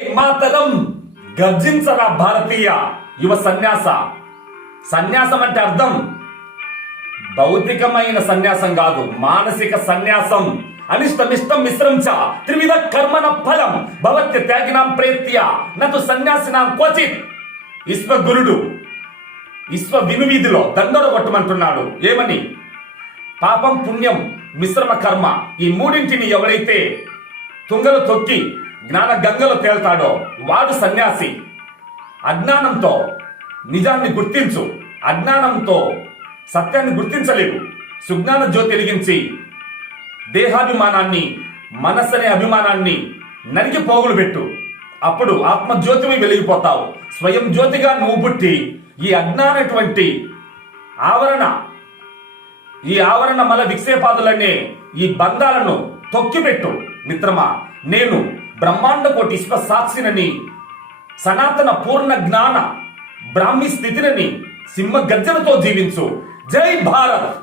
మాతరం గర్జించరా భారతీయ యువ సన్యాస. సన్యాసం అంటే అర్థం భౌతికమైన సన్యాసం కాదు, మానసిక సన్యాసం. అనిష్టమిష్టం మిశ్రం చ త్రివిధ కర్మణ ఫలం భవత్య త్యాగినాం ప్రేత్య నతు సన్యాసినాం క్వచిత్. విశ్వగురుడు విశ్వ వినువీధిలో దండోర కొట్టమంటున్నాడు. ఏమని? పాపం పుణ్యం మిశ్రమ కర్మ, ఈ మూడింటిని ఎవరైతే తుంగలు తొక్కి జ్ఞాన గంగలో తేల్తాడో వాడు సన్యాసి. అజ్ఞానంతో నిజాన్ని గుర్తించు, అజ్ఞానంతో సత్యాన్ని గుర్తించలేవు. సుజ్ఞాన జ్యోతి వెలిగించి దేహాభిమానాన్ని, మనస్సనే అభిమానాన్ని నరికి పోగులు పెట్టు. అప్పుడు ఆత్మజ్యోతివి వెలిగిపోతావు. స్వయం జ్యోతిగా నువ్వు పుట్టి ఈ అజ్ఞానటువంటి ఆవరణ మల విక్షేపాదులనే ఈ బంధాలను తొక్కిపెట్టు. మిత్రమా, నేను బ్రహ్మాండ కోటి విశ్వ సాక్షినని, సనాతన పూర్ణ జ్ఞాన బ్రాహ్మీ స్థితిని సింహ గర్జనతో జీవించు. జై భారత్.